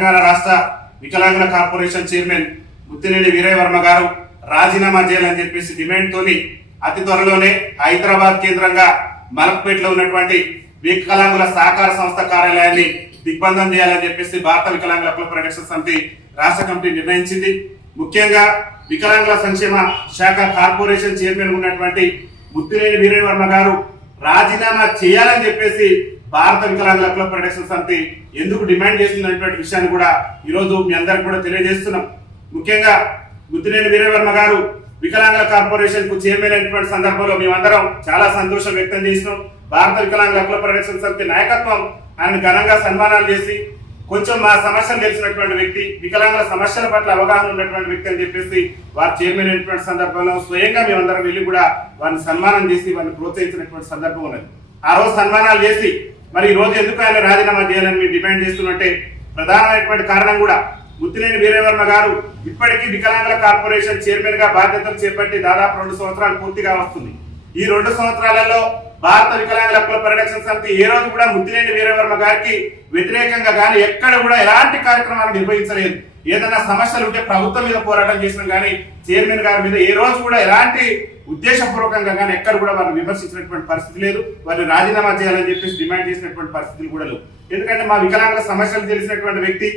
తెలంగాణ రాష్ట్ర వికలాంగుల corporation chairman Muttineni వీరయ్యవర్మ గారు రాజీనామా చేయాలని చెప్పేసి డిమాండ్ తోని అతి త్వరలోనే హైదరాబాద్ కేంద్రంగా మలక్పేటలో ఉన్నటువంటి వికలాంగుల సహకార సంస్థ కార్యాలయాన్ని దిగ్బంధం చేయాలని చెప్పేసి భారత వికలాంగుల హక్కుల పరిరక్షణ సమితి రాష్ట్ర కమిటీ నిర్ణయించింది. ముఖ్యంగా వికలాంగుల సంక్షేమ శాఖ కార్పొరేషన్ చైర్మన్ ఉన్నటువంటి ముత్తినేని వీరయ్యవర్మ గారు రాజీనామా చేయాలని చెప్పేసి భారత వికలాంగుల హక్కుల పరిరక్షణ సమితి ఎందుకు డిమాండ్ చేస్తున్నటువంటి విషయాన్ని కూడా ఈరోజు మీ అందరికి కూడా తెలియజేస్తున్నాం. ముఖ్యంగా ముత్తినేని వీరయ్యవర్మ గారు వికలాంగుల కార్పొరేషన్ కు చైర్మన్ అయినటువంటి సందర్భంలో మేమందరం చాలా సంతోషం వ్యక్తం చేసినాం. భారత వికలాంగుల హక్కుల పరిరక్షణ సమితి నాయకత్వం ఆయన ఘనంగా సన్మానాలు చేసి కొంచెం మా సమస్యలు తెలిసినటువంటి వ్యక్తి, వికలాంగుల సమస్యల పట్ల అవగాహన ఉన్నటువంటి వ్యక్తి అని చెప్పేసి వారు చైర్మన్ అయినటువంటి సందర్భంలో స్వయంగా మేమందరం వెళ్ళి కూడా వారిని సన్మానం చేసి వారిని ప్రోత్సహించినటువంటి సందర్భం ఉన్నది. ఆ రోజు సన్మానాలు చేసి మరి ఈ రోజు ఎందుకు ఆయన రాజీనామా చేయాలని మేము డిమాండ్ చేస్తున్నట్టే ప్రధానమైనటువంటి కారణం కూడా ముత్తినేని వీరయ్యవర్మ గారు ఇప్పటికీ వికలాంగుల కార్పొరేషన్ చైర్మన్ గా బాధ్యతలు చేపట్టి దాదాపు 2 సంవత్సరాలు పూర్తిగా వస్తుంది. ఈ 2 సంవత్సరాలలో భారత వికలాంగుల హక్కుల పరిరక్షణ సమితి ఏ రోజు కూడా ముత్తినేని వీరయ్యవర్మ గారికి వ్యతిరేకంగా కానీ ఎక్కడ కూడా ఎలాంటి కార్యక్రమాలు నిర్వహించలేదు. ఏదైనా సమస్యలు ఉంటే ప్రభుత్వం మీద పోరాటం చేసినాం కానీ చైర్మన్ గారి మీద ఏ రోజు కూడా ఎలాంటి ఉద్దేశపూర్వకంగా కానీ ఎక్కడ కూడా వారిని విమర్శించినటువంటి పరిస్థితి లేదు. వారిని రాజీనామా చేయాలని చెప్పేసి డిమాండ్ చేసినటువంటి పరిస్థితులు కూడా లేవు. ఎందుకంటే మా వికలాంగుల సమస్యలు తెలిసినటువంటి వ్యక్తి,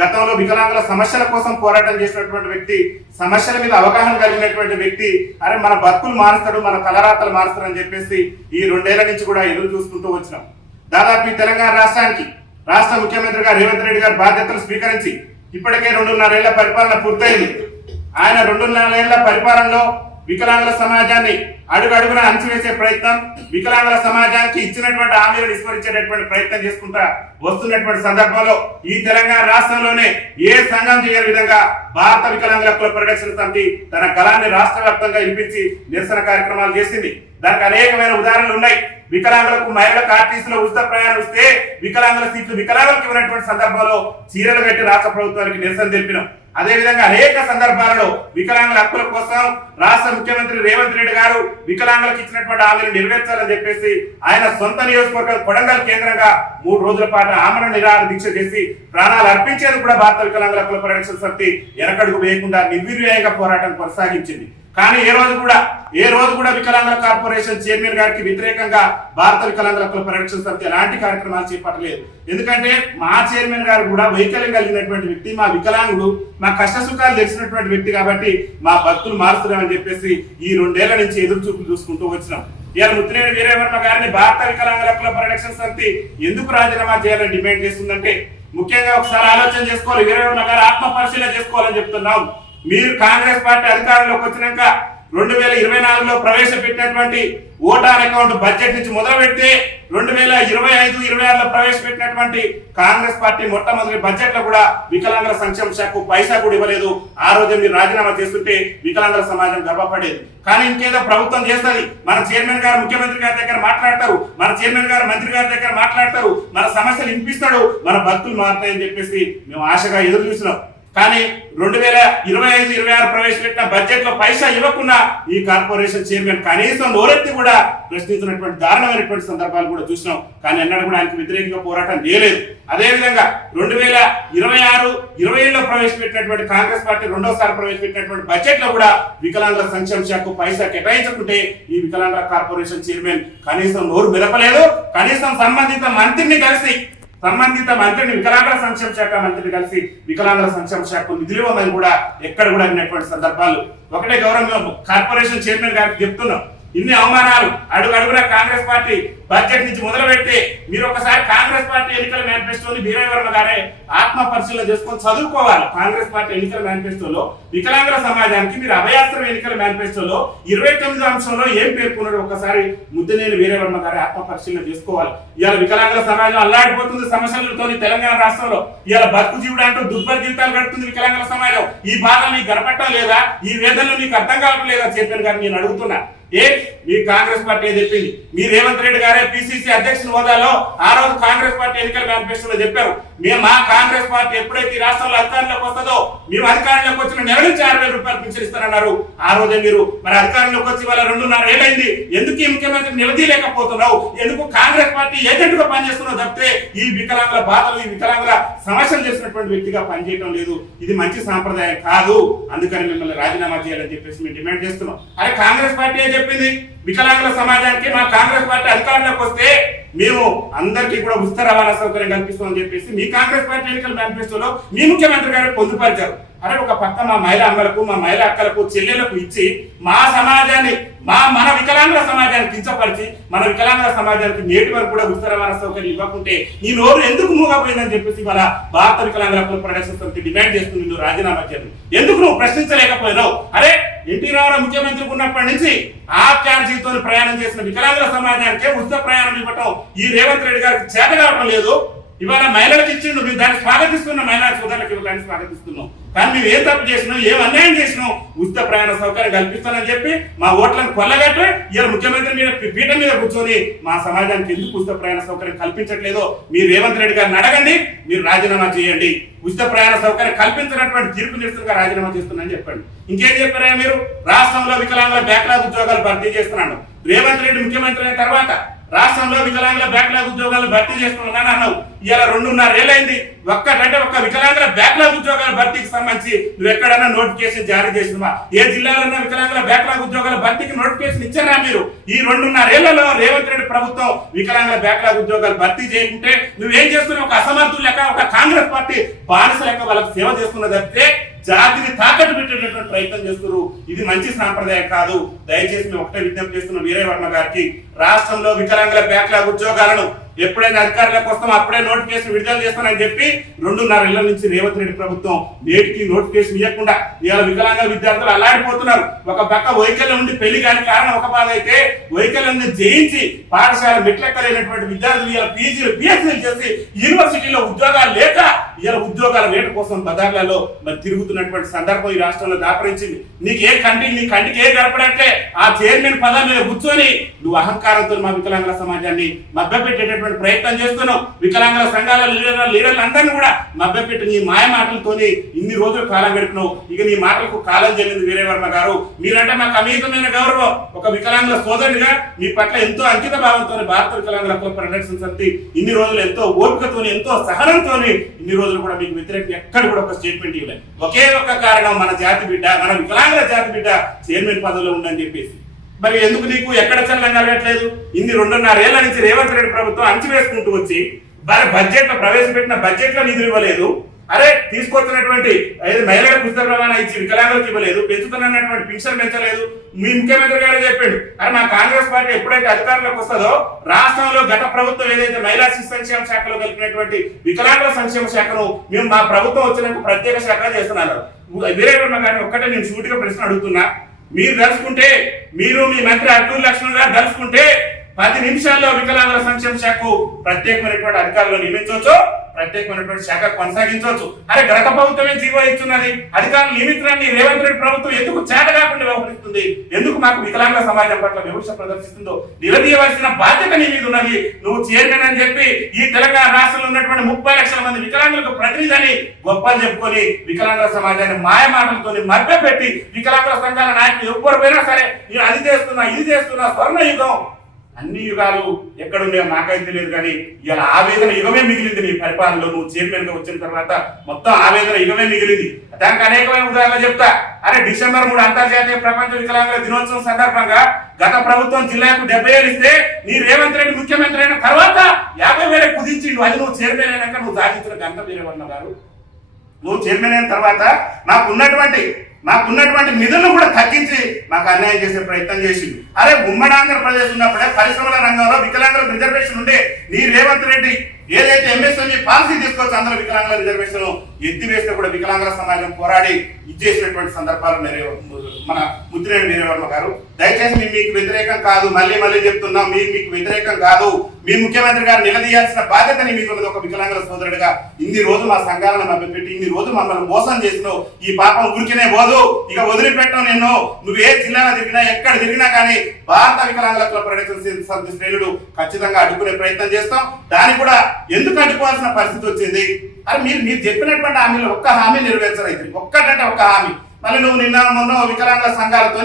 గతంలో వికలాంగుల సమస్యల కోసం పోరాటం చేసినటువంటి వ్యక్తి, సమస్యల మీద అవగాహన కలిగినటువంటి వ్యక్తి, అరే మన బతుకులు మారుస్తాడు, మన తలరాతలు మారుస్తాడు అని చెప్పేసి ఈ 2 ఏళ్ల నుంచి కూడా ఎదురు చూసుకుంటూ వచ్చినాం. దాదాపు ఈ తెలంగాణ రాష్ట్రానికి రాష్ట్ర ముఖ్యమంత్రిగా రేవంత్ రెడ్డి గారు బాధ్యతలు స్వీకరించి ఇప్పటికే 2.5 ఏళ్ల పరిపాలన పూర్తయింది. ఆయన 2.5 ఏళ్ల పరిపాలనలో వికలాంగుల సమాజాన్ని అడుగడుగున అణచివేసే ప్రయత్నం, వికలాంగుల సమాజానికి ఇచ్చినటువంటి హామీలను విస్మరించేటటువంటి ప్రయత్నం చేసుకుంటా వస్తున్నటువంటి సందర్భంలో ఈ తెలంగాణ రాష్ట్రంలోనే ఏ సంఘం చేయని విధంగా భారత వికలాంగుల హక్కుల పరిరక్షణ సమితి తన గళాన్ని రాష్ట్ర వ్యాప్తంగా వినిపించి నిరసన కార్యక్రమాలు చేసింది. దానికి అనేకమైన ఉదాహరణలు ఉన్నాయి. వికలాంగులకు మహిళలకు ఆర్టీసీలో ఉచిత ప్రయాణం ఇస్తే వికలాంగుల సీట్లు వికలాంగులకు ఇవ్వనటువంటి సందర్భంలో చీరలు కట్టి రాష్ట్ర ప్రభుత్వానికి నిరసన తెలిపినాం. అదేవిధంగా అనేక సందర్భాలలో వికలాంగుల హక్కుల కోసం రాష్ట్ర ముఖ్యమంత్రి రేవంత్ రెడ్డి గారు వికలాంగులకు ఇచ్చినటువంటి హామీలు నెరవేర్చాలని చెప్పేసి ఆయన సొంత నియోజకవర్గం కొడంగల్ కేంద్రంగా 3 రోజుల పాటు ఆమరణ నిరాహార దీక్ష చేసి ప్రాణాలు అర్పించేందుకు కూడా భారత వికలాంగుల హక్కుల పరిరక్షణ సమితి వెనకడుగు వేయకుండా నిర్వీర్యంగా పోరాటం కొనసాగించింది. కానీ ఏ రోజు కూడా వికలాంగుల కార్పొరేషన్ చైర్మన్ గారికి వ్యతిరేకంగా భారత వికలాంగుల హక్కుల పరిరక్షణ సమితి ఎలాంటి కార్యక్రమాలు చేపట్టలేదు. ఎందుకంటే మా చైర్మన్ గారు కూడా వైకల్యం కలిగినటువంటి వ్యక్తి, మా వికలాంగుడు, మా కష్ట సుఖాలు తెలిసినటువంటి వ్యక్తి కాబట్టి మా భక్తులు మారుస్తున్నామని చెప్పేసి ఈ 2 ఏళ్ల నుంచి ఎదురు చూపులు చూసుకుంటూ వచ్చినాం. ఇవాళ ముత్తినేని వీరయ్యవర్మ గారిని భారత వికలాంగుల హక్కుల పరిరక్షణ సమితి ఎందుకు రాజీనామా చేయాలని డిమాండ్ చేస్తుందంటే ముఖ్యంగా ఒకసారి ఆలోచన చేసుకోవాలి. వీరయ్యవర్మ గారు ఆత్మ పరిశీలన చేసుకోవాలని చెప్తున్నాం. మీరు కాంగ్రెస్ పార్టీ అధికారంలోకి వచ్చినాక 2024లో ప్రవేశపెట్టినటువంటి ఓటాన్ అకౌంట్ బడ్జెట్ నుంచి మొదలు పెడితే 2025-26లో ప్రవేశపెట్టినటువంటి కాంగ్రెస్ పార్టీ మొట్టమొదటి బడ్జెట్ లో కూడా వికలాంగుల సంక్షేమ శాఖకు పైసా కూడా ఇవ్వలేదు. ఆ రోజు మీరు రాజీనామా చేస్తుంటే వికలాంగుల సమాజం గర్వపడేది. కానీ ఇంకేదో ప్రభుత్వం చేస్తుంది, మన చైర్మన్ గారు ముఖ్యమంత్రి గారి దగ్గర మాట్లాడతారు, మన చైర్మన్ గారు మంత్రి గారి దగ్గర మాట్లాడతారు, మన సమస్యలు వినిపిస్తాడు, మన భక్తులు మారుతాయని చెప్పేసి మేము ఆశగా ఎదురు చూసినాం. కానీ 2025-26 ప్రవేశపెట్టిన బడ్జెట్ లో పైసా ఇవ్వకుండా ఈ కార్పొరేషన్ చైర్మన్ కనీసం నోరెత్తి కూడా ప్రశ్నించినటువంటి దారుణమైనటువంటి సందర్భాలు కూడా చూసినాం. కానీ ఎన్నడూ కూడా ఆయనకు వ్యతిరేకంగా పోరాటం చేయలేదు. అదేవిధంగా 2026-27లో ప్రవేశపెట్టినటువంటి కాంగ్రెస్ పార్టీ 2వసారి ప్రవేశపెట్టినటువంటి బడ్జెట్ లో కూడా వికలాంగుల సంక్షేమ శాఖకు పైసా కేటాయించకుంటే ఈ వికలాంగుల కార్పొరేషన్ చైర్మన్ కనీసం నోరు మెదపలేదు. కనీసం సంబంధిత మంత్రిని వికలాంగుల సంక్షేమ శాఖ మంత్రిని కలిసి వికలాంగుల సంక్షేమ శాఖకు నిధులు ఇవ్వమని కూడా ఎక్కడ కూడా అన్నటువంటి సందర్భాలు. ఒకటే గౌరవం కార్పొరేషన్ చైర్మన్ గారికి చెప్తున్నాం, ఇన్ని అవమానాలు అడుగడుగున కాంగ్రెస్ పార్టీ బడ్జెట్ నుంచి మొదలు పెడితే మీరు ఒకసారి కాంగ్రెస్ పార్టీ ఎన్నికల మేనిఫెస్టోని వీరయ్యవర్మ గారే ఆత్మ పరిశీలన చేసుకొని చదువుకోవాలి. కాంగ్రెస్ పార్టీ ఎన్నికల మేనిఫెస్టోలో వికలాంగుల సమాజానికి మీరు అభయాస్త్రం ఎన్నికల మేనిఫెస్టోలో 29వ అంశంలో ఏం పేర్కొన్నాడో ఒకసారి ముత్తినేని వీరయ్యవర్మ గారి ఆత్మ పరిశీలన చేసుకోవాలి. ఇవాళ వికలాంగుల సమాజం అల్లాడిపోతుంది సమస్యలతో తెలంగాణ రాష్ట్రంలో. ఇవాళ బతుకు జీవుడు అంటూ దుర్భర జీవితాలు గడుపుతుంది వికలాంగుల సమాజం. ఈ బాధలు నీకు గడపట్టం లేదా? ఈ వేదనలు నీకు అర్థం కావట్లేదా? చైర్మన్ గారు నేను అడుగుతున్నా. మీ కాంగ్రెస్ పార్టీ చెప్పింది, మీ రేవంత్ రెడ్డి గారే పిసిసి అధ్యక్షుని హోదాలో ఆ రోజు కాంగ్రెస్ పార్టీ ఎన్నికల మేనిఫెస్టోలో చెప్పారు, మా కాంగ్రెస్ పార్టీ ఎప్పుడైతే ఈ రాష్ట్రంలో అధికారంలోకి వస్తుందో మేము అధికారంలోకి వచ్చిన నెల నుంచి 6,000 రూపాయలు పింఛన్ ఇస్తారన్నారు. ఆ రోజే మీరు మరి అధికారంలోకి వచ్చి వాళ్ళ 2.5 ఏళ్ళైంది. ఎందుకు ఈ ముఖ్యమంత్రి నిలదీయలేకపోతున్నావు? ఎందుకు కాంగ్రెస్ పార్టీ ఏజెంట్ గా పనిచేస్తున్నావు తప్పితే ఈ వికలాంగుల బాధలు, ఈ వికలాంగుల సమస్యలు చేసినటువంటి వ్యక్తిగా పనిచేయడం లేదు. ఇది మంచి సాంప్రదాయం కాదు. అందుకని మిమ్మల్ని రాజీనామా చేయాలని చెప్పేసి మేము డిమాండ్ చేస్తున్నాం. అరే కాంగ్రెస్ పార్టీ ఏం చెప్పింది? వికలాంగుల సమాజానికి మా కాంగ్రెస్ పార్టీ అధికారంలోకి వస్తే మేము అందరికీ కూడా ఉచిత రవాణా సౌకర్యం కల్పిస్తామని చెప్పేసి మీ కాంగ్రెస్ పార్టీ ఎన్నికల మేనిఫెస్టోలో మీ ముఖ్యమంత్రి గారు పొందుపరిచారు. అరే ఒక పక్క మా మహిళా అమ్మలకు, మా మహిళా అక్కలకు, చెల్లెలకు ఇచ్చి మా సమాజాన్ని మన వికలాంగుల సమాజాన్ని కించపరిచి మన వికలాంగుల సమాజానికి నేటి వరకు కూడా ఉచిత రవాణా సౌకర్యం ఇవ్వకుంటే ఈ నోరు ఎందుకు మూగపోయిందని చెప్పేసి మన భారత వికలాంగుల హక్కుల పరిరక్షణ సమితి డిమాండ్ చేస్తుంది. నువ్వు రాజీనామా చేయను, ఎందుకు నువ్వు ప్రశ్నించలేకపోయినావు? అరే ఎన్టీ రామారావు ముఖ్యమంత్రి ఉన్నప్పటి నుంచి ఆ ఛార్జీతో ప్రయాణం చేసిన వికలాంగుల సమాజానికి ఉచిత ప్రయాణం ఇవ్వటం ఈ రేవంత్ రెడ్డి గారికి చేత కావటం లేదు. ఇవాళ మహిళలకు ఇచ్చిండు, మేము దాన్ని స్వాగతిస్తున్నాం, మహిళా సోదరులకు ఇవ్వడానికి స్వాగతిస్తున్నాం. కానీ మేము ఏం తప్పు చేసినాం, ఏం అన్యాయం చేసినాం? ఉచిత ప్రయాణ సౌకర్యం కల్పిస్తానని చెప్పి మా ఓట్లను కొల్లగట్టి ఇలా ముఖ్యమంత్రి మీద పీఠం మీద కూర్చొని మా సమాజానికి ఎందుకు ఉచిత ప్రయాణ సౌకర్యం కల్పించట్లేదో మీరు రేవంత్ రెడ్డి గారిని అడగండి. మీరు రాజీనామా చేయండి. ఉచిత ప్రయాణ సౌకర్యం కల్పించినటువంటి తీర్పు నిరసనగా రాజీనామా చేస్తున్నానని చెప్పండి. ఇంకేం చెప్పారా మీరు? రాష్ట్రంలో వికలాంగుల బ్యాక్లాగ్ ఉద్యోగాలు భర్తీ చేస్తున్నాను. రేవంత్ రెడ్డి ముఖ్యమంత్రి అయిన తర్వాత రాష్ట్రంలో వికలాంగుల బ్యాక్లాగ్ ఉద్యోగాలు భర్తీ చేస్తున్నానని అన్నావు. ఇలా 2.5 ఏళ్ళైంది. ఒక్క వికలాంగుల బ్యాక్లాగ్ ఉద్యోగాల భర్తీకి సంబంధించి నువ్వు ఎక్కడన్నా నోటిఫికేషన్ జారీ చేసినవా? ఏ జిల్లాలో వికలాంగుల బ్యాక్లాగ్ ఉద్యోగాల భర్తీకి నోటిఫికేషన్ ఇచ్చారా మీరు? ఈ 2.5 ఏళ్లలో రేవంత్ రెడ్డి ప్రభుత్వం వికలాంగుల బ్యాక్లాగ్ ఉద్యోగాలు భర్తీ చేయకుంటే నువ్వేం చేస్తున్నావు? ఒక అసమర్థులు లెక్క, ఒక కాంగ్రెస్ పార్టీ బానిస లెక్క వాళ్ళకి సేవ చేస్తున్నది తప్పితే జాతిని తాకట్టు పెట్టేటటువంటి ప్రయత్నం చేస్తున్నారు. ఇది మంచి సాంప్రదాయం కాదు. దయచేసి మేము ఒకటే విజ్ఞప్తి చేస్తున్నాం వీరయ్య వర్మ గారికి, రాష్ట్రంలో వికలాంగుల బ్యాక్లాగ్ ఉద్యోగాలను ఎప్పుడైనా అధికారులకు వస్తామో అప్పుడే నోటిఫికేషన్ విడుదల చేస్తానని చెప్పి 2.5 ఏళ్ల నుంచి రేవంత్ రెడ్డి ప్రభుత్వం నేటికి నోటిఫికేషన్ ఇవ్వకుండా ఇవాళ వికలాంగ విద్యార్థులు అల్లాడిపోతున్నారు. ఒక పక్క వైకల్యం ఉండి పెళ్లి కాని కారణం ఒక బాధ అయితే, వైకల్యం జయించి పాఠశాల మెట్లెక్కలేనటువంటి విద్యార్థులు ఇలా పీజీలు పిహెచ్డీలు చేసి యూనివర్సిటీలో ఉద్యోగాలు లేక ఇలా ఉద్యోగాల వేట కోసం బజార్లలో మరి తిరుగుతున్నటువంటి సందర్భం ఈ రాష్ట్రంలో దాపరించింది. నీ కంటికి ఏ గడపడంటే ఆ చైర్మన్ పదవి మీద కూర్చొని నువ్వు అహంకారంతో మా వికలాంగుల సమాజాన్ని మభ్యపెట్టేటటువంటి ప్రయత్నం చేస్తున్నావు. వికలాంగుల సంఘాల లీడర్లు అందరినీ కూడా మభ్యపెట్టి నీ మాయ మాటలతోని ఇన్ని రోజులు కాలం గడిపినావు. ఇక నీ మాటలకు కాలం చెల్లింది వీరయ్య వర్మ గారు. మీరంటే మాకు అమితమైన గౌరవం. ఒక వికలాంగుల సోదరుడిగా మీ పట్ల ఎంతో అంకిత భావంతో భారత వికలాంగుల హక్కుల పరిరక్షణ సమితి ఇన్ని రోజులు ఎంతో ఓపికతోని, ఎంతో సహనంతోని ఇన్ని రోజులు కూడా మీకు వ్యతిరేకంగా ఎక్కడ కూడా ఒక స్టేట్మెంట్ ఇవ్వలేదు. ఒకే ఒక్క కారణం, మన జాతి బిడ్డ, మన వికలాంగుల జాతి బిడ్డ చైర్మన్ పదవిలో ఉందని చెప్పేసి. మరి ఎందుకు నీకు ఎక్కడ చల్లం కలగట్లేదు? ఇన్ని 2.5 ఏళ్ల నుంచి రేవంత్ రెడ్డి ప్రభుత్వం అంచివేసుకుంటూ వచ్చి బడ్జెట్ లో ప్రవేశపెట్టిన బడ్జెట్ లో నిధులు ఇవ్వలేదు. అరే తీసుకొచ్చినటువంటి మహిళలకు ఉచిత రవాణా ఇచ్చి వికలాంగులకు ఇవ్వలేదు, పెంచుతున్నటువంటి పెన్షన్ పెంచలేదు. మీ ముఖ్యమంత్రి గారే చెప్పాడు. అరే మా కాంగ్రెస్ పార్టీ ఎప్పుడైతే అధికారంలోకి వస్తుందో రాష్ట్రంలో గత ప్రభుత్వం ఏదైతే మహిళా శిశు సంక్షేమ శాఖలో కలిపినటువంటి వికలాంగుల సంక్షేమ శాఖను మేము మా ప్రభుత్వం వచ్చినాక ప్రత్యేక శాఖ చేస్తున్నారు. వీరయ్య వర్మ గారిని ఒక్కటే నేను సూటిగా ప్రశ్న అడుగుతున్నా. మీరు దలుచుకుంటే, మీరు మీ మంత్రి అల్లూరి లక్ష్మణ్ గారు దలుచుకుంటే 10 నిమిషాల్లో వికలాంగుల సంక్షేమ శాఖకు ప్రత్యేకమైనటువంటి అధికారులు నియమించవచ్చు, ప్రత్యేకమైనటువంటి శాఖ కొనసాగించవచ్చు. అరే గత ప్రభుత్వమే జీవో ఇస్తున్నది, అధికారులు నియమించడాన్ని రేవంత్ రెడ్డి ప్రభుత్వం ఎందుకు చేత కాకుండా వ్యవహరిస్తుంది? ఎందుకు మాకు వికలాంగుల సమాజం పట్ల వివక్ష ప్రదర్శిస్తుందో నిలదీయవలసిన బాధ్యత నీ మీద ఉన్నది. నువ్వు చైర్మన్ అని చెప్పి ఈ తెలంగాణ రాష్ట్రంలో ఉన్నటువంటి 30 లక్షల మంది వికలాంగులకు ప్రతినిధి గొప్పలు చెప్పుకొని వికలాంగుల సమాజాన్ని మాయ మాటలతో మభ్యపెట్టి వికలాంగుల సంఘాల నాయకులు ఎవ్వరు పోయినా సరే నేను అది చేస్తున్నా, ఇది చేస్తున్నా, స్వర్ణ యుగం అన్ని యుగాలు ఎక్కడున్నాయో నాకైతే తెలియదు. కానీ ఇలా ఆవేదన యుగమే మిగిలింది నీ పరిపాలనలో. నువ్వు చైర్మన్ గా వచ్చిన తర్వాత మొత్తం ఆవేదన యుగమే మిగిలింది. దానికి అనేకమైన ఉదాహరణలు చెప్తా. అరే డిసెంబర్ 3 అంతర్జాతీయ ప్రపంచ వికలాంగుల దినోత్సవం సందర్భంగా గత ప్రభుత్వం జిల్లాకు 70,000 ఇస్తే నీ రేవంత్ రెడ్డి ముఖ్యమంత్రి అయిన తర్వాత 50,000 కుదించిండు. అది నువ్వు చైర్మన్ అయినాక నువ్వు సాధించిన గంట వీరయ్య వర్మ గారు. నువ్వు చైర్మన్ అయిన తర్వాత మాకున్నటువంటి నిధులను కూడా తగ్గించి మాకు అన్యాయం చేసే ప్రయత్నం చేసింది. అరే ఉమ్మడి ఆంధ్రప్రదేశ్ ఉన్నప్పుడే పరిశ్రమల రంగంలో వికలాంగులకు రిజర్వేషన్ ఉండే నీ రేవంత్ రెడ్డి ఏదైతే ఎంఎస్ఎంఈ పాలసీ తీసుకొచ్చి అందరూ వికలాంగుల రిజర్వేషన్ ఎత్తివేస్తే కూడా వికలాంగుల సమాజం పోరాడి ఇచ్చేసినటువంటి సందర్భాలు మన ముద్దినేని వీరయ్య వర్మ గారు దయచేసి మేము మీకు వ్యతిరేకం కాదు, మళ్ళీ చెప్తున్నాం, మీకు వ్యతిరేకం కాదు. మీ ముఖ్యమంత్రి గారు నిలదీయాల్సిన బాధ్యతని మీకు ఉన్నది. ఒక వికలాంగుల సోదరుడిగా ఇన్ని రోజు మా సంఘాలను మభ్యపెట్టి ఇన్ని రోజు మమ్మల్ని మోసం చేసినావు. ఈ పాపం ఊరికినే పోదు, ఇక వదిలిపెట్టవు. నువ్వు ఏ జిల్లాలో తిరిగినా ఎక్కడ తిరిగినా కానీ భారత వికలాంగుల క్లబ్ ఫెడరేషన్ సమితి శ్రేణులు ఖచ్చితంగా అడ్డుకునే ప్రయత్నం చేస్తాం. దానికి కూడా ఎందుకు అడ్డుకోవాల్సిన పరిస్థితి వచ్చింది? అది మీరు చెప్పినటువంటి హామీలో ఒక్క హామీ నెరవేర్చరైతే, ఒక్కటంటే ఒక్క హామీ. మళ్ళీ నువ్వు మొన్న వికలాంగుల సంఘాలతో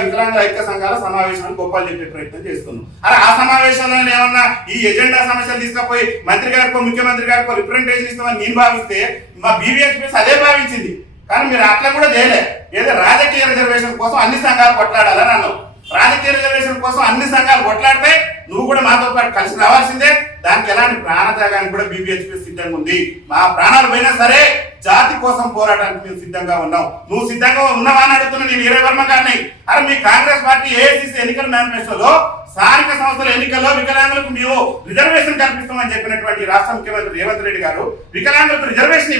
వికలాంగుల ఐక్య సంఘాల సమావేశాన్ని గొప్పలు చెప్పే ప్రయత్నం చేస్తున్నాం. అరే ఆ సమావేశంలో ఏమన్నా ఈ ఎజెండా సమస్యలు తీసుకుపోయి మంత్రి గారికో ముఖ్యమంత్రి గారికో రిప్రజెంటేషన్ ఇస్తామని నేను భావిస్తే మా బీవీఎస్పీఎస్ అదే భావించింది. కానీ మీరు అట్లా కూడా చేయలే. ఏదో రాజకీయ రిజర్వేషన్ కోసం అన్ని సంఘాలు కొట్లాడాలని అన్నావు. రాజకీయ రిజర్వేషన్ కోసం అన్ని సంఘాలు కొట్లాడితే నువ్వు కూడా మాతో పాటు కలిసి రావాల్సిందే. దానికి ఎలాంటి ప్రాణత్యాగానికి కూడా బీబీహెచ్పీ సిద్ధంగా ఉంది. మా ప్రాణాలు పోయినా సరే జాతి కోసం పోరాటానికి మేము సిద్ధంగా ఉన్నాం. నువ్వు సిద్ధంగా ఉన్నావా అని అడుగుతున్నా నేను వీరయ్య వర్మ గారిని. అరే మీ కాంగ్రెస్ పార్టీ ఏఐసీసీ ఎన్నికల మేనిఫెస్టోలో స్థానిక సంస్థల ఎన్నికల్లో వికలాంగులకు మేము రిజర్వేషన్ కల్పిస్తామని చెప్పినటువంటి రాష్ట్ర ముఖ్యమంత్రి రేవంత్ రెడ్డి గారు వికలాంగులకు రిజర్వేషన్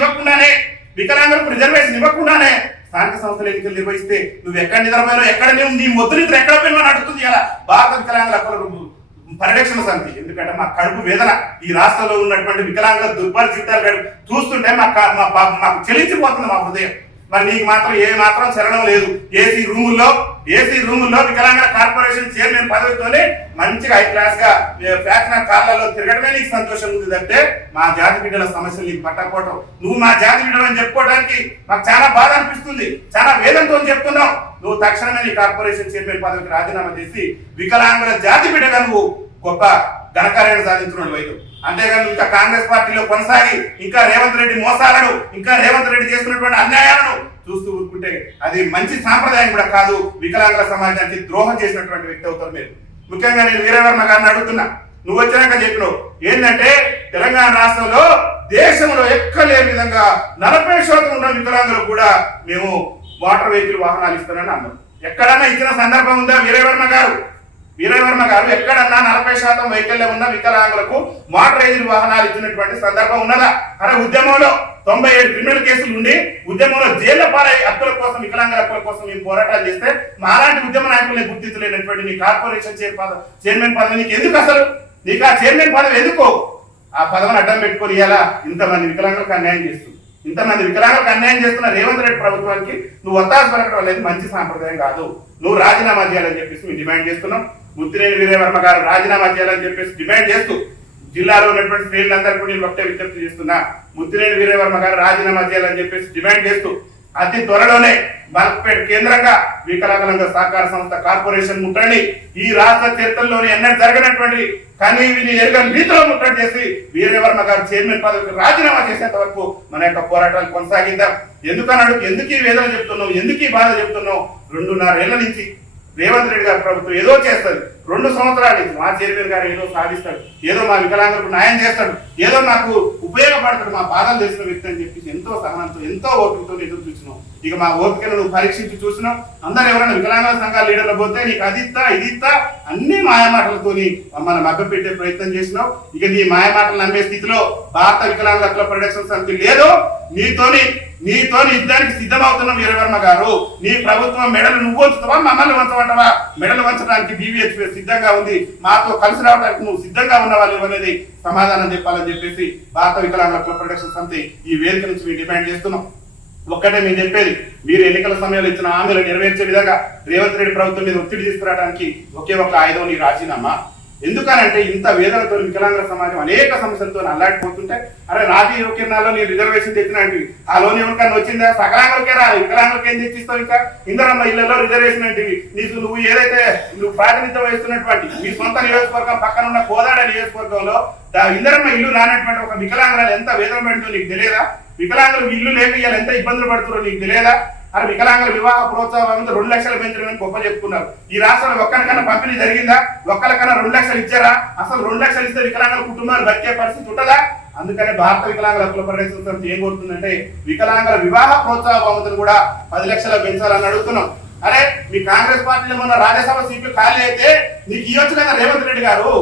ఇవ్వకుండానే స్థానిక సంస్థల ఎన్నికలు నిర్వహిస్తే నువ్వు ఎక్కడ నిద్రపోయినా ఎక్కడ నీ మొద్దు నిద్ర ఎక్కడ పోయినా అడుగుతుంది ఇలా భారత వికలాంగుల హక్కుల పరిరక్షణ సమితి. ఎందుకంటే మా కడుపు వేదన, ఈ రాష్ట్రంలో ఉన్నటువంటి వికలాంగుల దుర్భర జీవితాలు చూస్తుంటే మాకు చెల్లించిపోతుంది మా హృదయం. మరి నీకు మాత్రం ఏ మాత్రం చలనం లేదు. ఏసీ రూముల్లో వికలాంగుల కార్పొరేషన్ చైర్మన్ పదవితోనే మంచిగా హై క్లాస్ గా ఫ్యాక్షన్ కార్లలో తిరగడమే నీకు సంతోషం ఉంది. అంటే మా జాతి బిడ్డల సమస్యలు నీకు పట్టకపోవటం, నువ్వు మా జాతి బిడ్డలని చెప్పుకోవడానికి మాకు చాలా బాధ అనిపిస్తుంది, చాలా వేదంతో చెప్తున్నావు. నువ్వు తక్షణమే నీ కార్పొరేషన్ చైర్మన్ పదవికి రాజీనామా చేసి వికలాంగుల జాతి బిడ్డగా నువ్వు గొప్ప ఘనకార్యాన్ని సాధించిన వైద్యం. అంతేగాని ఇంకా కాంగ్రెస్ పార్టీలో కొనసాగి ఇంకా రేవంత్ రెడ్డి మోసాలను, ఇంకా రేవంత్ రెడ్డి చేస్తున్నటువంటి అన్యాయాలను చూస్తూ ఊరుకుంటే అది మంచి సాంప్రదాయం కూడా కాదు. వికలాంగుల సమాజానికి ద్రోహం చేసినటువంటి వ్యక్తి అవుతారు మీరు. ముఖ్యంగా నేను వీరయ్య వర్మ గారిని అడుగుతున్నా, నువ్వు వచ్చినాక చెప్పినావు ఏంటంటే తెలంగాణ రాష్ట్రంలో దేశంలో ఎక్కలేని విధంగా 40% ఉన్న వికలాంగులకు కూడా మేము మోటార్ వెహికల్ వాహనాలు ఇస్తానని అన్నాం. ఎక్కడన్నా ఇచ్చిన సందర్భం ఉందా వీరయ్య వర్మ గారు? ఎక్కడన్నా 40% వైకల్యం ఉన్న వికలాంగులకు మోటార్ వెహికల్ వాహనాలు ఇచ్చినటువంటి సందర్భం ఉన్నదా? అరే ఉద్యమంలో 97 క్రిమినల్ కేసులు ఉండి ఉద్యమంలో జైళ్ల పాలై హక్కుల కోసం, వికలాంగుల హక్కుల కోసం మేము పోరాటాలు చేస్తే మాలాంటి ఉద్యమ నాయకుల్ని గుర్తించలేనటువంటి నీ కార్పొరేషన్ చైర్మన్ పదవి నీకు ఎందుకు? అసలు నీకు ఆ చైర్మన్ పదవి ఎందుకు? ఆ పదవిని అడ్డం పెట్టుకొని ఇలా ఇంతమంది వికలాంగులకు అన్యాయం చేస్తున్న రేవంత్ రెడ్డి ప్రభుత్వానికి నువ్వు ఒత్తాసు పలకడం అనేది మంచి సాంప్రదాయం కాదు. నువ్వు రాజీనామా చేయాలని చెప్పేసి మేము డిమాండ్ చేస్తున్నాం. ముత్తినేని వీరయ్య వర్మ గారు రాజీనామా చేయాలని చెప్పేసి డిమాండ్ చేస్తూ జిల్లాలో ఉన్నటువంటి శ్రేణులందరూ కూడా నేను ఒకటే విజ్ఞప్తి చేస్తున్నా. ముత్తినేని వీరయ్య వర్మ గారు రాజీనామా చేయాలని చెప్పేసి డిమాండ్ చేస్తూ అతి త్వరలోనే మలక్పేట కేంద్రంగా వికలాంగుల సహకార సంస్థ కార్పొరేషన్ ముట్టండి ఈ రాష్ట్ర చరిత్రలోనే ఎన్నడూ జరగనటువంటి కానీ ఎరగని రీతిలో ముట్టడి చేసి వీరయ్య వర్మ గారు చైర్మన్ పదవికి రాజీనామా చేసేంత వరకు మన యొక్క పోరాటాలు కొనసాగిద్దాం. ఎందుకు ఈ వేదన చెప్తున్నావు, ఎందుకు ఈ బాధ చెప్తున్నావు? 2.5 ఏళ్ల నుంచి రేవంత్ రెడ్డి గారి ప్రభుత్వం ఏదో చేస్తుంది, 2 సంవత్సరాల నుంచి మా చైర్మన్ గారు ఏదో సాధిస్తాడు, ఏదో మా వికలాంగులకు న్యాయం చేస్తాడు, ఏదో నాకు ఉపయోగపడతాడు, మా బాధలు తెలిసిన వ్యక్తి అని చెప్పి ఎంతో సహనంతో ఎంతో ఓపికతో ఎదురు చూసినావు. ఇక మా ఓపికను నువ్వు పరీక్షించి చూసినావు. అందరూ ఎవరైనా వికలాంగుల సంఘాల లీడర్లు పోతే నీకు అదిస్తా ఇదిస్తా అన్ని మాయమాటలతో మమ్మల్ని మభ్యపెట్టే ప్రయత్నం చేసినావు. ఇక నీ మాయమాటలు నమ్మే స్థితిలో భారత వికలాంగుల హక్కుల పరిరక్షణ సమితి లేదు. నీతోని యుద్ధానికి సిద్ధమవుతున్న వీరయ్య వర్మ గారు. నీ ప్రభుత్వం మెడలు నువ్వు వంచుతావా, మమ్మల్ని వంచమంటావా? మెడలు వంచడానికి బీవీహెచ్పీ సిద్ధంగా ఉంది. మాతో కలిసి రావడానికి నువ్వు సిద్ధంగా ఉన్నవాళ్ళు అనేది సమాధానం చెప్పాలని చెప్పేసి భారత వికలాంగుల హక్కుల పరిరక్షణ సమితి ఈ వేదిక నుంచి మేము డిమాండ్ చేస్తున్నాం. ఒక్కటే మేము చెప్పేది, మీరు ఎన్నికల సమయంలో ఇచ్చిన హామీలు నెరవేర్చే విధంగా రేవంత్ రెడ్డి ప్రభుత్వం మీద ఒత్తిడి తీసుకురావడానికి ఒకే ఒక ఆయుధం నీ రాజీనామా. ఎందుకనంటే ఇంత వేదనతో వికలాంగుల సమాజం అనేక సమస్యలతో అల్లాడిపోతుంటే అరే రాజీవ్ కిరణాల్లో నీ రిజర్వేషన్ తెచ్చినట్టు ఆ లోన్ ఎవరికన్నా వచ్చిందా? సకలాంగులకే రా, వికలాంగులకి ఏం తెచ్చిస్తావు? ఇంకా ఇందరమ్మ ఇళ్లలో రిజర్వేషన్ అంటే నువ్వు ఏదైతే ప్రాతినిధ్యం వహిస్తున్నటువంటి మీ సొంత నియోజకవర్గం పక్కన ఉన్న కోదాడ నియోజకవర్గంలో ఇందరమ్మ ఇల్లు రానటువంటి ఒక వికలాంగురాలు ఎంత వేదన పడుతుందో నీకు తెలియదా? వికలాంగులు ఇల్లు లేక ఎంత ఇబ్బందులు పడుతున్నారో నీకు తెలియదా? అరే వికలాంగుల వివాహ ప్రోత్సాహం 2 లక్షలు పెంచడం గొప్ప చెప్పుకున్నారు. ఈ రాష్ట్రంలో ఒక్కరికన్నా పంపిణీ జరిగిందా? ఒక్కరికన్నా 2 లక్షలు ఇచ్చారా? అసలు 2 లక్షలు ఇస్తే వికలాంగుల కుటుంబాలు బతికే పరిస్థితి ఉంటుందా? అందుకనే భారత వికలాంగుల హక్కుల పరిరక్షణ సమితి ఏం కోరుతుందంటే వికలాంగుల వివాహ ప్రోత్సాహ బహుమతిని కూడా 10 లక్షలు పెంచాలని అడుగుతున్నాం. అరే మీ కాంగ్రెస్ పార్టీలో ఉన్న రాజ్యసభ సీట్లు ఖాళీ అయితే నీకు ఇవ్వచ్చు కదా రేవంత్ రెడ్డి గారు.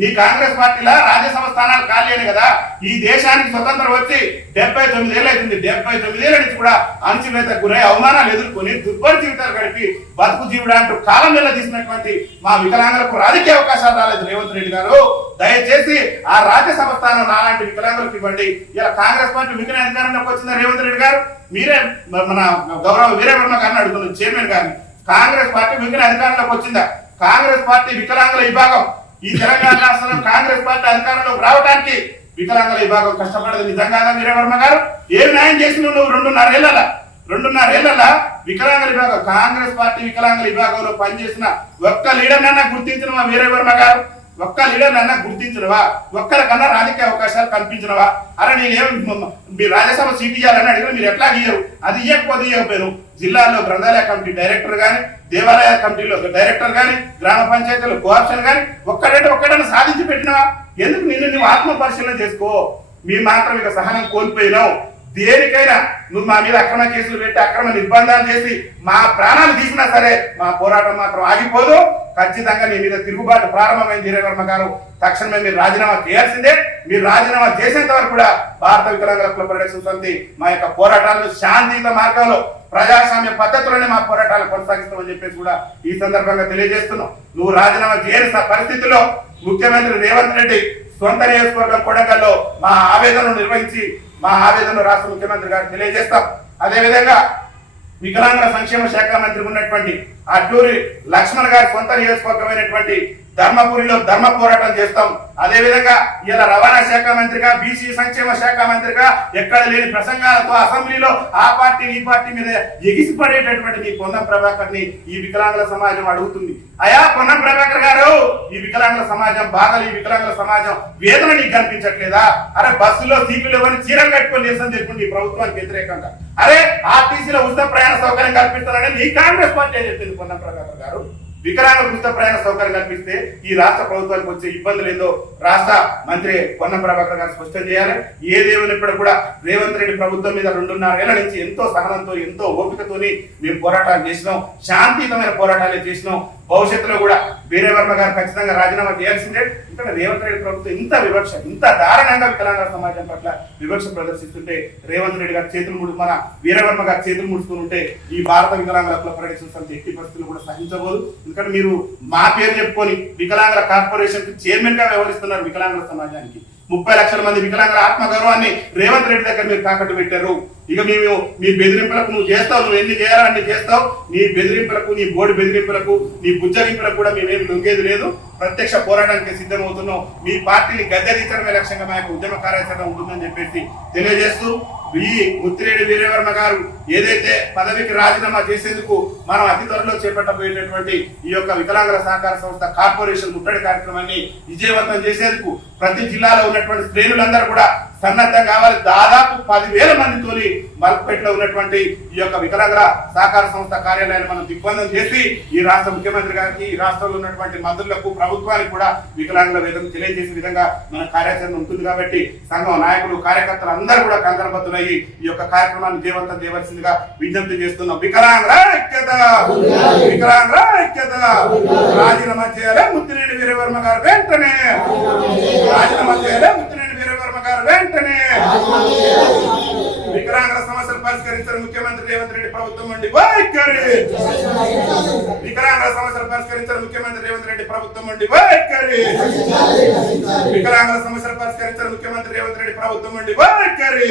నీ కాంగ్రెస్ పార్టీలో రాజ్యసభ స్థానాలు ఖాళీ అని కదా ఈ దేశానికి స్వతంత్రం వచ్చి 79 ఏళ్ళు అవుతుంది. 79 ఏళ్ళ నుంచి కూడా అణచివేత గురై అవమానాలు ఎదుర్కొని దుర్భర జీవితాలు గడిపి బతుకు జీవుడు అంటూ కాలం వెళ్ళ తీసినటువంటి మా వికలాంగులకు రాజకీయ అవకాశాలు రాలేదు రేవంత్ రెడ్డి గారు. దయచేసి ఆ రాజ్యసభ స్థానం నాలాంటి వికలాంగులకు ఇవ్వండి. ఇలా కాంగ్రెస్ పార్టీ వికలాంగ అధికారంలోకి వచ్చిందా రేవంత్ రెడ్డి గారు? మీరే మన గౌరవ వీరవర్మ గారిని అడుగుతున్నాం, చైర్మన్ గారిని. కాంగ్రెస్ పార్టీ వికలాంగ అధికారంలోకి వచ్చిందా? కాంగ్రెస్ పార్టీ వికలాంగుల విభాగం ఈ తెలంగాణ రాష్ట్రంలో కాంగ్రెస్ పార్టీ అధికారంలోకి రావడానికి వికలాంగుల విభాగం కష్టపడదు. నిజంగా వీరవర్మ గారు ఏం న్యాయం చేసినావు నువ్వు? 2.5 ఏళ్ల వికలాంగుల విభాగం కాంగ్రెస్ పార్టీ వికలాంగుల విభాగంలో పనిచేసిన ఒక్క లీడర్ నన్నా గుర్తించినవా వీరవర్మ గారు? ఒక్క లీడర్ నన్నా గుర్తించినవా? ఒక్కరికన్నా రాజకీయ అవకాశాలు కల్పించినవా? అరే నేనేం మీరు రాజ్యసభ సీట్ ఇవ్వాలని అడిగిన మీరు ఎట్లా ఇయ్యరు? అది ఇవ్వకపోతే ఇవ్వకపోయాను. జిల్లాలో గ్రంథాలయ కమిటీ డైరెక్టర్ కానీ, దేవాలయ కమిటీలో డైరెక్టర్ కానీ, గ్రామ పంచాయతీలో కోఆప్షన్ కానీ ఒక్కడన్నా సాధించి పెట్టినవా? ఎందుకు నువ్వు ఆత్మ పరిశీలన చేసుకో. మీరు మాత్రం ఇక సహనం కోల్పోయినావు. దేనికైనా నువ్వు మా మీద అక్రమ కేసులు పెట్టి అక్రమ నిర్బంధాలు చేసి మా ప్రాణాలు తీసినా సరే మా పోరాటం మాత్రం ఆగిపోదు. ఖచ్చితంగా నీ మీద తిరుగుబాటు ప్రారంభమైంది వీరవర్మ గారు. తక్షణమే మీరు రాజీనామా చేయాల్సిందే. మీరు రాజీనామా చేసేంత వరకు కూడా భారత వికలాంగుల హక్కుల పరిరక్షణ సమితి మా యొక్క పోరాటాలను శాంతియుత మార్గంలో ప్రజాస్వామ్య పద్ధతులనే మా పోరాటాలు కొనసాగిస్తామని చెప్పేసి కూడా ఈ సందర్భంగా తెలియజేస్తున్నాం. నువ్వు రాజీనామా చేయని పరిస్థితుల్లో ముఖ్యమంత్రి రేవంత్ రెడ్డి సొంత నియోజకవర్గం కొడంగల్లో మా ఆవేదనను నిర్వహించి మా ఆవేదనను రాష్ట్ర ముఖ్యమంత్రి గారు తెలియజేస్తాం. అదేవిధంగా వికలాంగుల సంక్షేమ శాఖ మంత్రి ఉన్నటువంటి అడ్లూరి లక్ష్మణ్ గారి సొంత నియోజకవర్గమైనటువంటి ధర్మపురిలో ధర్మ పోరాటం చేస్తాం. అదేవిధంగా ఇలా రవాణా శాఖ మంత్రిగా, బీసీ సంక్షేమ శాఖ మంత్రిగా ఎక్కడ లేని ప్రసంగాలతో అసెంబ్లీలో ఆ పార్టీ ఈ పార్టీ మీద ఎగిసిపడేటటువంటి మీ పొన్నం ప్రభాకర్ ని ఈ వికలాంగుల సమాజం అడుగుతుంది. అయా పొన్నం ప్రభాకర్ గారు, ఈ వికలాంగుల సమాజం బాధలు, ఈ వికలాంగుల సమాజం వేదన నీకు కనిపించట్లేదా? అరే బస్సులో సీట్లు ఇవ్వని చీరం కట్టుకొని నిరసన చెప్పుకుంటే ఈ ప్రభుత్వానికి వ్యతిరేకంగా. అరే ఆర్టీసీలో ఉచిత ప్రయాణ సౌకర్యం కల్పిస్తారని నీ కాంగ్రెస్ పార్టీ చెప్పింది పొన్నం ప్రభాకర్ గారు. వికలాంగులకు ఉచిత ప్రయాణ సౌకర్యం కల్పిస్తే ఈ రాష్ట్ర ప్రభుత్వానికి వచ్చే ఇబ్బందులు ఏందో రాష్ట్ర మంత్రి పొన్నం ప్రభాకర్ గారు స్పష్టం చేయాలి. ఏదేమైనప్పుడు కూడా రేవంత్ రెడ్డి ప్రభుత్వం మీద 2.5 ఏళ్ల నుంచి ఎంతో సహనంతో ఎంతో ఓపికతోని మేము పోరాటాలు చేసినాం. శాంతియుతమైన పోరాటాలే చేసినాం. భవిష్యత్తులో కూడా వీరవర్మ గారు ఖచ్చితంగా రాజీనామా చేయాల్సిందే. ఇక్కడ రేవంత్ రెడ్డి ప్రభుత్వం ఇంత దారుణంగా వికలాంగుల సమాజం పట్ల వివక్ష ప్రదర్శిస్తుంటే రేవంత్ రెడ్డి గారు చేతులు మన వీరవర్మ గారు చేతులు ముడుచుకుని ఉంటే ఈ భారత వికలాంగుల హక్కుల పరిరక్షణ సమితి ఎట్టి పరిస్థితులు కూడా సహించబోదు. ఎందుకంటే మీరు మా పేరు చెప్పుకొని వికలాంగుల కార్పొరేషన్ చైర్మన్ గా వ్యవహరిస్తున్నారు. వికలాంగుల సమాజానికి 30 లక్షల మంది వికలాంగుల ఆత్మగౌరవాన్ని రేవంత్ రెడ్డి దగ్గర మీరు తాకట్టు పెట్టారు. ఇక మేము మీ బెదిరింపులకు నువ్వు చేస్తావు, నువ్వు ఎన్ని చేయాలో అన్ని చేస్తావు. నీ బెదిరింపులకు, నీ బోర్డు బెదిరింపులకు, నీ బుజ్జగింపులకు కూడా మేమేమి లొంగేది లేదు. ప్రత్యక్ష పోరాటానికి సిద్ధమవుతున్నాం. మీ పార్టీని గద్దెదించడమే లక్ష్యంగా మా యొక్క ఉద్యమ కార్యాచరణ ఉంటుందని చెప్పేసి తెలియజేస్తూ ఈ ముత్తిరెడ్డి వీరవర్మ గారు ఏదైతే పదవికి రాజీనామా చేసేందుకు మనం అతి త్వరలో చేపట్టబోయేటటువంటి ఈ యొక్క వికలాంగుల సహకార సంస్థ కార్పొరేషన్ ముట్టడి కార్యక్రమాన్ని విజయవంతం చేసేందుకు ప్రతి జిల్లాలో ఉన్నటువంటి శ్రేణులందరూ కూడా సన్నద్ధం కావాలి. దాదాపు 10,000 మందితోని మల్పేటలో ఉన్నటువంటి ఈ యొక్క వికలాంగుల సహకార సంస్థ కార్యాలయాన్ని మనం దిగ్బంధం చేసి ఈ రాష్ట్ర ముఖ్యమంత్రి గారికి, ఈ రాష్ట్రంలో ఉన్నటువంటి మంత్రులకు, ప్రభుత్వానికి కూడా వికలాంగుల వేదన తెలియజేసే విధంగా మన కార్యాచరణ ఉంటుంది. కాబట్టి సంఘం నాయకులు, కార్యకర్తలు అందరూ కూడా కంకణబద్దులయ్యి ఈ యొక్క కార్యక్రమాన్ని విజయవంతం చేయవలసిందిగా విజ్ఞప్తి చేస్తున్నాం. వికలాంగుల ఐక్యత, వికలాంగుల ఐక్యత. రాజీనామా చేయాలి ముత్తిరెడ్డి వీరవర్మ గారు వెంటనే. రాజీనామా చేయాలి ముత్తిరెడ్డి వీరవర్మ గారు వెంటనే. వికలాంగుల సమస్యలు పరిష్కరించారు ముఖ్యమంత్రి రేవంత్ రెడ్డి ప్రభుత్వం నుండి వైఖరి. వికలాంగుల సమస్యలు పరిష్కరించారు ముఖ్యమంత్రి రేవంత్ రెడ్డి ప్రభుత్వం నుండి వైఖరి. వికలాంగుల సమస్యలు పరిష్కరించారు ముఖ్యమంత్రి రేవంత్ రెడ్డి ప్రభుత్వం నుండి వైఖరి.